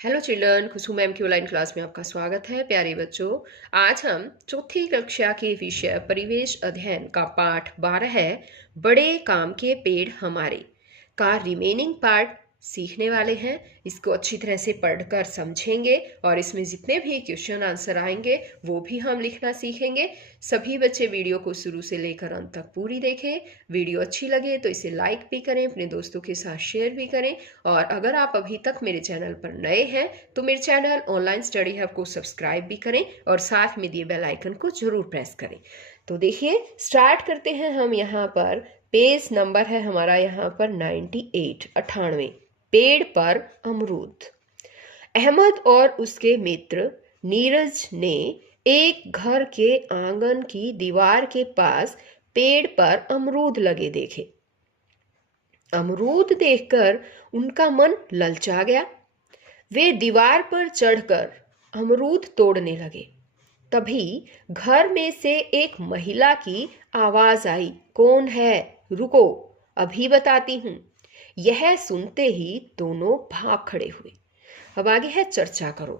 Hello children, खुशबू ma'am की online class में आपका स्वागत है। प्यारे बच्चों, आज हम चौथी कक्षा के विषय परिवेश अध्ययन का पाठ 12 है, बड़े काम के पेड़ हमारे का रिमेनिंग पार्ट सीखने वाले हैं। इसको अच्छी तरह से पढ़कर समझेंगे और इसमें जितने भी क्वेश्चन आंसर आएंगे वो भी हम लिखना सीखेंगे। सभी बच्चे वीडियो को शुरू से लेकर अंत तक पूरी देखें। वीडियो अच्छी लगे तो इसे लाइक भी करें, अपने दोस्तों के साथ शेयर भी करें। और अगर आप अभी तक मेरे चैनल पर नए हैं तो मेरे चैनल ऑनलाइन स्टडी हब को सब्सक्राइब भी करें और साथ में दिए बेल आइकन को जरूर प्रेस करें। तो देखिए, स्टार्ट करते हैं। हम यहाँ पर पेज नंबर है हमारा यहाँ पर 98 पेड़ पर अमरूद। अहमद और उसके मित्र नीरज ने एक घर के आंगन की दीवार के पास पेड़ पर अमरूद लगे देखे। अमरूद देखकर उनका मन ललचा गया। वे दीवार पर चढ़कर अमरूद तोड़ने लगे। तभी घर में से एक महिला की आवाज आई, कौन है? रुको, अभी बताती हूं। यह सुनते ही दोनों भाग खड़े हुए। अब आगे है चर्चा करो।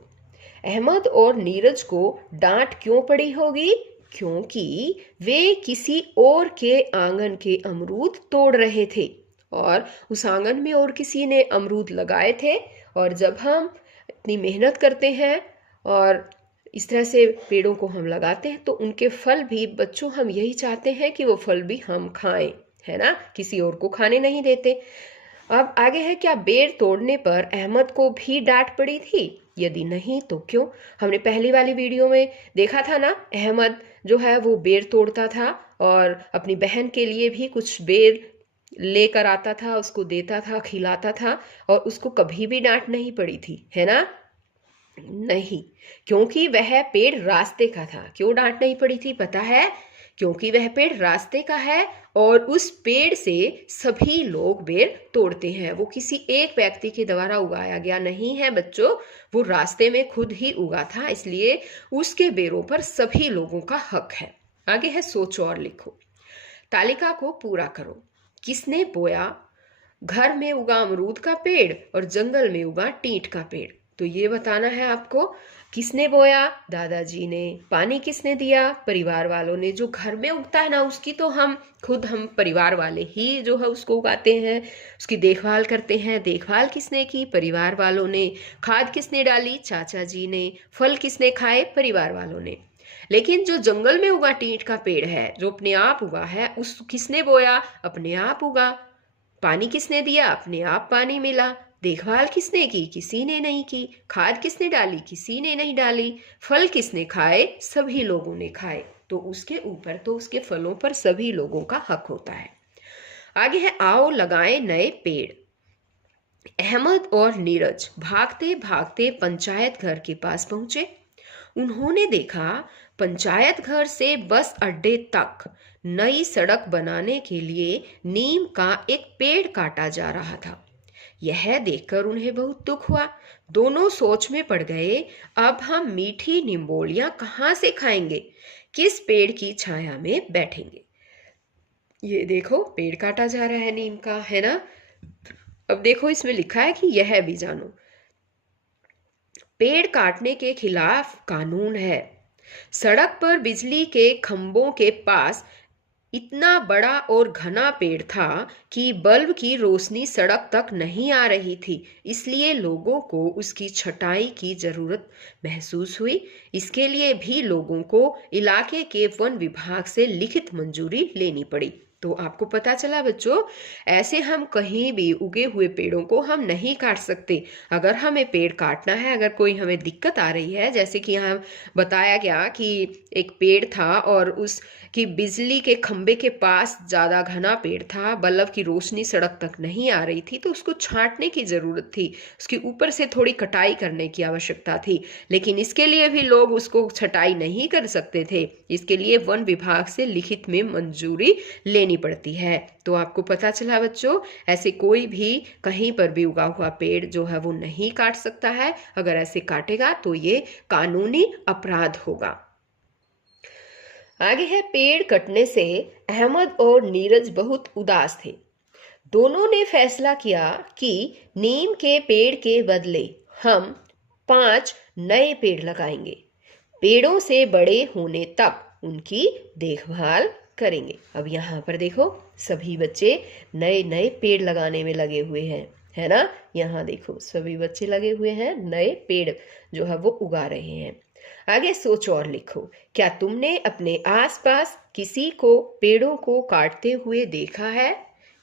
अहमद और नीरज को डांट क्यों पड़ी होगी? क्योंकि वे किसी और के आंगन के अमरूद तोड़ रहे थे और उस आंगन में और किसी ने अमरूद लगाए थे। और जब हम इतनी मेहनत करते हैं और इस तरह से पेड़ों को हम लगाते हैं तो उनके फल भी, बच्चों, हम यही चाहते हैं कि वो फल भी हम खाएं, है ना? किसी और को खाने नहीं देते। अब आगे है, क्या बेर तोड़ने पर अहमद को भी डांट पड़ी थी? यदि नहीं तो क्यों? हमने पहली वाली वीडियो में देखा था ना, अहमद जो है वो बेर तोड़ता था और अपनी बहन के लिए भी कुछ बेर लेकर आता था, उसको देता था, खिलाता था और उसको कभी भी डांट नहीं पड़ी थी, है ना? नहीं, क्योंकि वह पेड़ रास्ते का था। क्यों डांट नहीं पड़ी थी पता है? क्योंकि वह पेड़ रास्ते का है और उस पेड़ से सभी लोग बेर तोड़ते हैं। वो किसी एक व्यक्ति के द्वारा उगाया गया नहीं है बच्चों, वो रास्ते में खुद ही उगा था, इसलिए उसके बेरों पर सभी लोगों का हक है। आगे है, सोचो और लिखो। तालिका को पूरा करो। किसने बोया? घर में उगा अमरूद का पेड़ और जंगल में उगा टींट का पेड़। तो ये बताना है आपको, किसने बोया? दादाजी ने। पानी किसने दिया? परिवार वालों ने। जो घर में उगता है ना, उसकी तो हम परिवार वाले ही जो है उसको उगाते हैं, उसकी देखभाल करते हैं। देखभाल किसने की? परिवार वालों ने। खाद किसने डाली? चाचा जी ने। फल किसने खाए? परिवार वालों ने। लेकिन जो जंगल में उगा टींट का पेड़ है, जो अपने आप उगा है, उस किसने बोया? अपने आप उगा। पानी किसने दिया? अपने आप पानी मिला। देखभाल किसने की? किसी ने नहीं की। खाद किसने डाली? किसी ने नहीं डाली। फल किसने खाए? सभी लोगों ने खाए। तो उसके ऊपर, तो उसके फलों पर सभी लोगों का हक होता है। आगे है, आओ लगाएं नए पेड़। अहमद और नीरज भागते भागते पंचायत घर के पास पहुंचे। उन्होंने देखा पंचायत घर से बस अड्डे तक नई सड़क बनाने के लिए नीम का एक पेड़ काटा जा रहा था। यह देखकर उन्हें बहुत दुख हुआ। दोनों सोच में पड़ गए, अब हम मीठी निम्बोलियां कहाँ से खाएंगे? किस पेड़ की छाया में बैठेंगे? ये देखो, पेड़ काटा जा रहा है नीम का, है ना? अब देखो, इसमें लिखा है कि यह भी जानो, पेड़ काटने के खिलाफ कानून है। सड़क पर बिजली के खंभों के पास इतना बड़ा और घना पेड़ था कि बल्ब की रोशनी सड़क तक नहीं आ रही थी, इसलिए लोगों को उसकी छटाई की जरूरत महसूस हुई। इसके लिए भी लोगों को इलाके के वन विभाग से लिखित मंजूरी लेनी पड़ी। तो आपको पता चला बच्चों, ऐसे हम कहीं भी उगे हुए पेड़ों को हम नहीं काट सकते। अगर हमें पेड़ काटना है, अगर कोई हमें दिक्कत आ रही है, जैसे कि यहाँ बताया गया कि एक पेड़ था और उस कि बिजली के खंबे के पास ज्यादा घना पेड़ था, बल्ब की रोशनी सड़क तक नहीं आ रही थी, तो उसको छांटने की जरूरत थी, उसके ऊपर से थोड़ी कटाई करने की आवश्यकता थी। लेकिन इसके लिए भी लोग उसको छटाई नहीं कर सकते थे, इसके लिए वन विभाग से लिखित में मंजूरी लेनी पड़ती है। तो आपको पता चला बच्चों, ऐसे कोई भी कहीं पर भी उगा हुआ पेड़ जो है वो नहीं काट सकता है। अगर ऐसे काटेगा तो ये कानूनी अपराध होगा। आगे है, पेड़ कटने से अहमद और नीरज बहुत उदास थे। दोनों ने फैसला किया कि नीम के पेड़ के बदले हम 5 नए पेड़ लगाएंगे। पेड़ों से बड़े होने तक उनकी देखभाल करेंगे। अब यहाँ पर देखो, सभी बच्चे नए नए पेड़ लगाने में लगे हुए हैं, है ना। यहाँ देखो, सभी बच्चे लगे हुए हैं, नए पेड़ जो है वो उगा रहे हैं। आगे सोच और लिखो, क्या तुमने अपने आसपास किसी को पेड़ों को काटते हुए देखा है?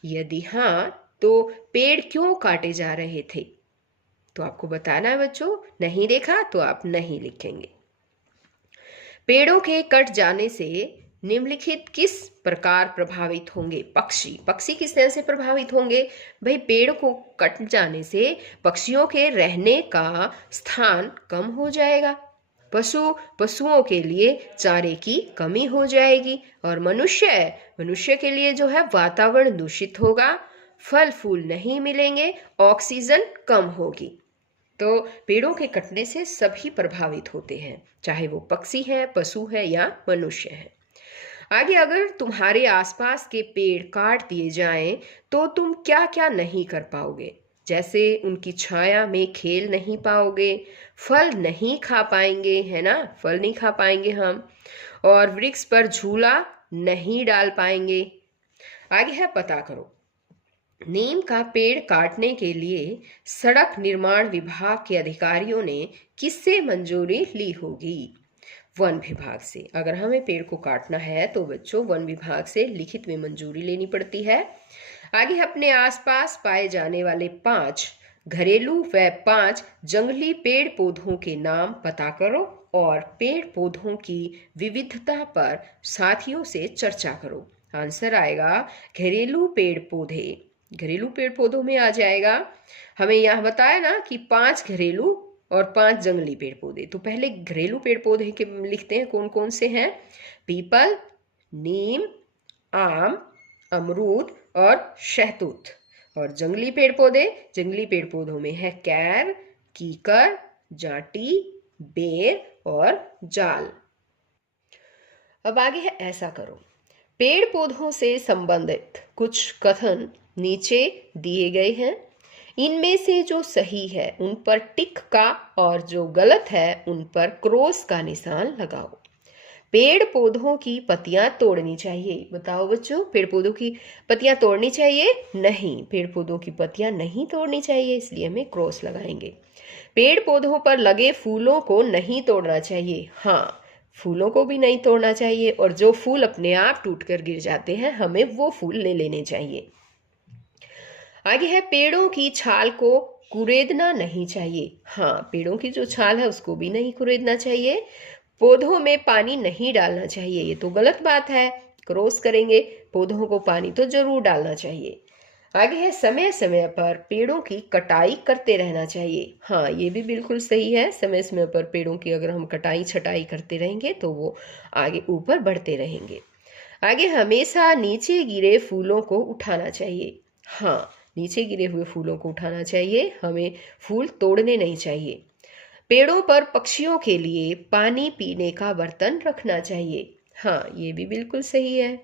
यदि हाँ, तो पेड़ क्यों काटे जा रहे थे? तो आपको बताना है बच्चों। नहीं देखा तो आप नहीं लिखेंगे। पेड़ों के कट जाने से निम्नलिखित किस प्रकार प्रभावित होंगे? पक्षी पक्षी किस तरह से प्रभावित होंगे? भाई, पेड़ को कट जाने से पक्षियों के रहने का स्थान कम हो जाएगा, पशुओं के लिए चारे की कमी हो जाएगी, और मनुष्य के लिए जो है वातावरण दूषित होगा, फल फूल नहीं मिलेंगे, ऑक्सीजन कम होगी। तो पेड़ों के कटने से सभी प्रभावित होते हैं, चाहे वो पक्षी है, पशु है या मनुष्य है। आगे, अगर तुम्हारे आसपास के पेड़ काट दिए जाएं तो तुम क्या क्या नहीं कर पाओगे? जैसे उनकी छाया में खेल नहीं पाओगे, फल नहीं खा पाएंगे, है ना, फल नहीं खा पाएंगे हम, और वृक्ष पर झूला नहीं डाल पाएंगे। आगे है, पता करो, नीम का पेड़ काटने के लिए सड़क निर्माण विभाग के अधिकारियों ने किससे मंजूरी ली होगी? वन विभाग से। अगर हमें पेड़ को काटना है तो बच्चों वन विभाग से लिखित में मंजूरी लेनी पड़ती है। आगे, अपने आसपास पाए जाने वाले 5 घरेलू व 5 जंगली पेड़ पौधों के नाम पता करो और पेड़ पौधों की विविधता पर साथियों से चर्चा करो। आंसर आएगा घरेलू पेड़ पौधे। घरेलू पेड़ पौधों में आ जाएगा, हमें यहाँ बताया ना कि 5 घरेलू और 5 जंगली पेड़ पौधे। तो पहले घरेलू पेड़ पौधे के लिखते हैं, कौन कौन से हैं? पीपल, नीम, आम, अमरूद और शहतूत। और जंगली पेड़ पौधों में है कैर, कीकर, जाटी, बेर और जाल। अब आगे है, ऐसा करो, पेड़ पौधों से संबंधित कुछ कथन नीचे दिए गए हैं, इनमें से जो सही है उन पर टिक का और जो गलत है उन पर क्रॉस का निशान लगाओ। पेड़ पौधों की पत्तियां तोड़नी चाहिए। बताओ बच्चों, पेड़ पौधों की पत्तियां तोड़नी चाहिए? नहीं, पेड़ पौधों की पत्तियां नहीं तोड़नी चाहिए, इसलिए हमें क्रॉस लगाएंगे। पेड़ पौधों पर लगे फूलों को नहीं तोड़ना चाहिए। हाँ, फूलों को भी नहीं तोड़ना चाहिए, और जो फूल अपने आप टूटकर गिर जाते हैं हमें वो फूल ले लेने चाहिए। आगे है, पेड़ों की छाल को कुरेदना नहीं चाहिए। हाँ, पेड़ों की जो छाल है उसको भी नहीं कुरेदना चाहिए। पौधों में पानी नहीं डालना चाहिए, ये तो गलत बात है, क्रॉस करेंगे। पौधों को पानी तो जरूर डालना चाहिए। आगे है, समय समय पर पेड़ों की कटाई करते रहना चाहिए। हाँ, ये भी बिल्कुल सही है, समय समय पर पेड़ों की अगर हम कटाई छटाई करते रहेंगे तो वो आगे ऊपर बढ़ते रहेंगे। आगे, हमेशा नीचे गिरे फूलों को उठाना चाहिए। हाँ, नीचे गिरे हुए फूलों को उठाना चाहिए, हमें फूल तोड़ने नहीं चाहिए। पेड़ों पर पक्षियों के लिए पानी पीने का बर्तन रखना चाहिए। हाँ, ये भी बिल्कुल सही है।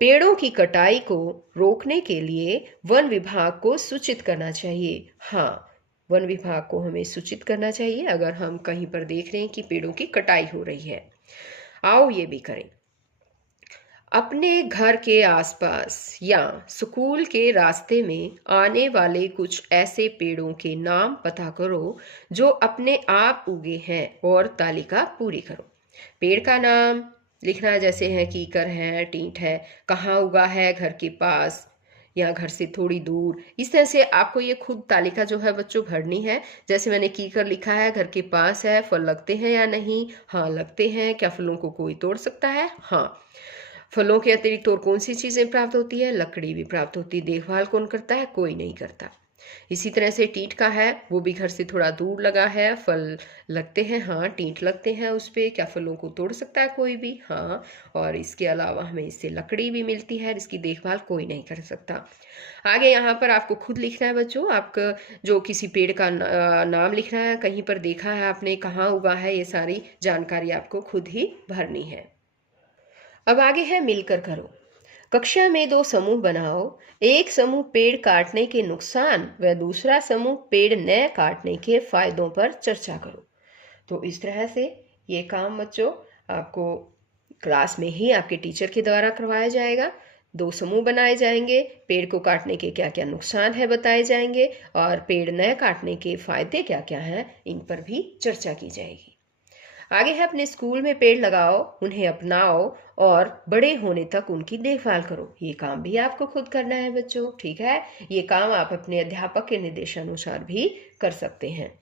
पेड़ों की कटाई को रोकने के लिए वन विभाग को सूचित करना चाहिए। हाँ, वन विभाग को हमें सूचित करना चाहिए अगर हम कहीं पर देख रहे हैं कि पेड़ों की कटाई हो रही है। आओ ये भी करें। अपने घर के आसपास या स्कूल के रास्ते में आने वाले कुछ ऐसे पेड़ों के नाम पता करो जो अपने आप उगे हैं और तालिका पूरी करो। पेड़ का नाम लिखना, जैसे है कीकर है, टींट है, कहाँ उगा है, घर के पास या घर से थोड़ी दूर। इस तरह से आपको ये खुद तालिका जो है बच्चों भरनी है। जैसे मैंने कीकर लिखा है, घर के पास है, फल लगते हैं या नहीं? हाँ, लगते हैं। क्या फलों को कोई तोड़ सकता है? हाँ। फलों के अतिरिक्त और कौन सी चीजें प्राप्त होती है? लकड़ी भी प्राप्त होती है। देखभाल कौन करता है? कोई नहीं करता। इसी तरह से टींट का है, वो भी घर से थोड़ा दूर लगा है, फल लगते हैं, हाँ, टींट लगते हैं उस पे। क्या फलों को तोड़ सकता है कोई भी? हाँ। और इसके अलावा हमें इससे लकड़ी भी मिलती है, इसकी देखभाल कोई नहीं कर सकता। आगे यहाँ पर आपको खुद लिखना है बच्चों, आपका जो किसी पेड़ का नाम लिखना है, कहीं पर देखा है आपने, कहाँ उगा है, ये सारी जानकारी आपको खुद ही भरनी है। अब आगे है, मिलकर करो। कक्षा में दो समूह बनाओ। एक समूह पेड़ काटने के नुकसान व दूसरा समूह पेड़ न काटने के फायदों पर चर्चा करो। तो इस तरह से ये काम बच्चों आपको क्लास में ही आपके टीचर के द्वारा करवाया जाएगा। दो समूह बनाए जाएंगे, पेड़ को काटने के क्या क्या नुकसान है बताए जाएंगे और पेड़ न काटने के फायदे क्या क्या हैं इन पर भी चर्चा की जाएगी। आगे है अपने स्कूल में पेड़ लगाओ, उन्हें अपनाओ और बड़े होने तक उनकी देखभाल करो। ये काम भी आपको खुद करना है बच्चों, ठीक है। ये काम आप अपने अध्यापक के निर्देशानुसार भी कर सकते हैं।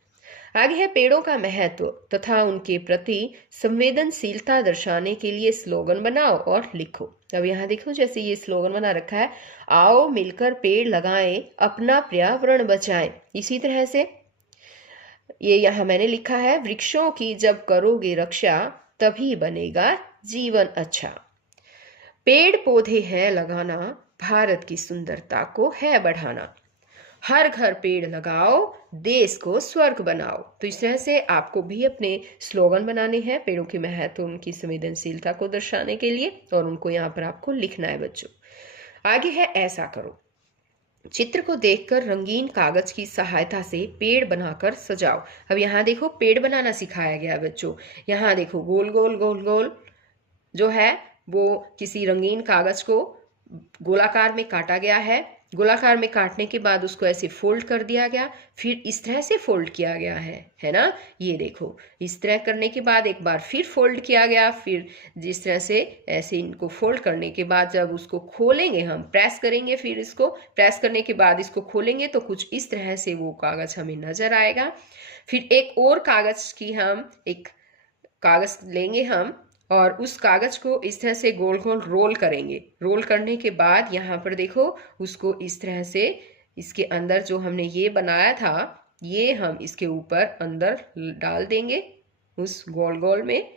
आगे है पेड़ों का महत्व तथा उनके प्रति संवेदनशीलता दर्शाने के लिए स्लोगन बनाओ और लिखो। अब यहाँ देखो जैसे ये स्लोगन बना रखा है, आओ मिलकर पेड़ लगाएं, अपना पर्यावरण बचाएं। इसी तरह से ये यहाँ मैंने लिखा है, वृक्षों की जब करोगे रक्षा तभी बनेगा जीवन अच्छा। पेड़ पौधे है लगाना, भारत की सुंदरता को है बढ़ाना। हर घर पेड़ लगाओ, देश को स्वर्ग बनाओ। तो इस तरह से आपको भी अपने स्लोगन बनाने हैं पेड़ों के महत्व, उनकी संवेदनशीलता को दर्शाने के लिए, और उनको यहाँ पर आपको लिखना है बच्चों। आगे है ऐसा करो। चित्र को देखकर रंगीन कागज की सहायता से पेड़ बनाकर सजाओ। अब यहाँ देखो पेड़ बनाना सिखाया गया है बच्चों। यहाँ देखो गोल गोल गोल गोल जो है वो किसी रंगीन कागज को गोलाकार में काटा गया है। गोलाकार में काटने के बाद उसको ऐसे फोल्ड कर दिया गया, फिर इस तरह से फोल्ड किया गया है ना। ये देखो इस तरह करने के बाद एक बार फिर फोल्ड किया गया, फिर जिस तरह से ऐसे इनको फोल्ड करने के बाद जब उसको खोलेंगे हम प्रेस करेंगे, फिर इसको प्रेस करने के बाद इसको खोलेंगे तो कुछ इस तरह से वो कागज हमें नजर आएगा। फिर एक और कागज की हम एक कागज लेंगे हम और उस कागज को इस तरह से गोल गोल रोल करेंगे। रोल करने के बाद यहाँ पर देखो उसको इस तरह से इसके अंदर जो हमने ये बनाया था ये हम इसके ऊपर अंदर डाल देंगे उस गोल गोल में।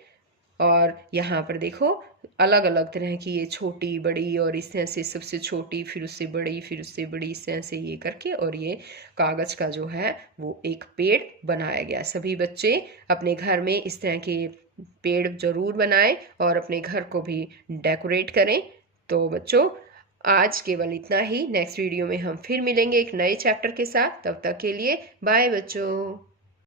और यहाँ पर देखो अलग अलग तरह की ये छोटी बड़ी और इस तरह से सबसे छोटी फिर उससे बड़ी फिर उससे बड़ी इस तरह से ये करके और ये कागज का जो है वो एक पेड़ बनाया गया। सभी बच्चे अपने घर में इस तरह के पेड़ जरूर बनाएं और अपने घर को भी डेकोरेट करें। तो बच्चों आज केवल इतना ही। नेक्स्ट वीडियो में हम फिर मिलेंगे एक नए चैप्टर के साथ। तब तक के लिए बाय बच्चों।